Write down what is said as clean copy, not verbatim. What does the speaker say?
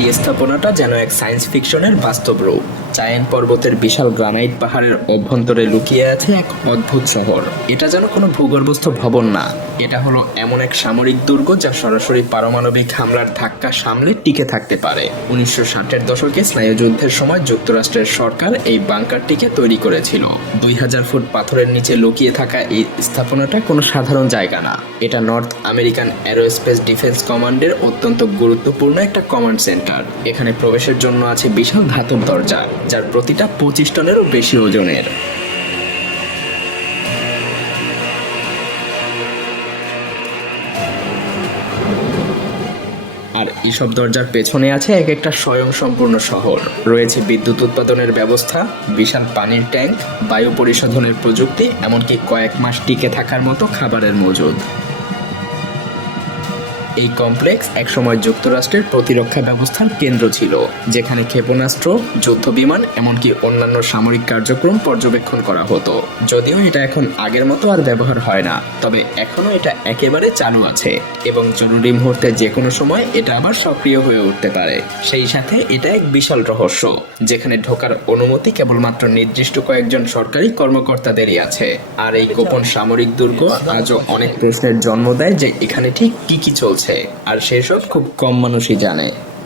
এই স্থাপনাটা যেন এক সায়েন্স ফিকশনের বাস্তব রূপ। চায়েন পর্বতের বিশাল গ্রানাইট পাহাড়ের অভ্যন্তরে লুকিয়ে আছে এক অদ্ভুত শহর। এটা যেন কোনো ভূগর্ভস্থ ভবন না, এটা হলো এমন এক সামরিক দুর্গ যা সরাসরি পারমাণবিক হামলার ধাক্কা সামলে টিকে থাকতে পারে। 1960-এর দশকে স্নায়ুযুদ্ধের সময় যুক্তরাষ্ট্রের সরকার এই বাংকারটিকে তৈরি করেছিল। 2000 ফুট পাথরের নিচে লুকিয়ে থাকা এই স্থাপনাটা কোনো সাধারণ জায়গা না, এটা নর্থ আমেরিকান অ্যারোস্পেস ডিফেন্স কমান্ডের অত্যন্ত গুরুত্বপূর্ণ একটা কমান্ড সেন্টার। এখানে প্রবেশের জন্য আছে বিশাল ধাতব দরজা, যার প্রতিটা 25 টনেরও বেশি ওজনের। আর এইসব দরজার পেছনে আছে এক একটা স্বয়ংসম্পূর্ণ শহর। রয়েছে বিদ্যুৎ উৎপাদনের ব্যবস্থা, বিশাল পানির ট্যাঙ্ক, বায়ু পরিশোধনের প্রযুক্তি, এমনকি কয়েক মাস টিকে থাকার মতো খাবারের মজুদ। এই কমপ্লেক্স একসময় যুক্তরাষ্ট্রের প্রতিরক্ষা ব্যবস্থার কেন্দ্র ছিল, যেখানে ক্ষেপণাস্ত্র, যুদ্ধ বিমান, এমনকি অন্যান্য সামরিক কার্যক্রম পর্যবেক্ষণ করা হতো। যদিও এটা এখন আগের মতো আর ব্যবহার হয় না, তবে এখনও এটা একেবারে চালু আছে এবং জরুরি মুহূর্তে যে কোনো সময় এটা আবার সক্রিয় হয়ে উঠতে পারে। সেই সাথে এটা এক বিশাল রহস্য, যেখানে ঢোকার অনুমতি কেবলমাত্র নির্দিষ্ট কয়েকজন সরকারি কর্মকর্তাদেরই আছে। আর এই গোপন সামরিক দুর্গ আজও অনেক প্রশ্নের জন্ম দেয় যে এখানে ঠিক কি চলছে, আর সেসব খুব কম মানুষই জানে।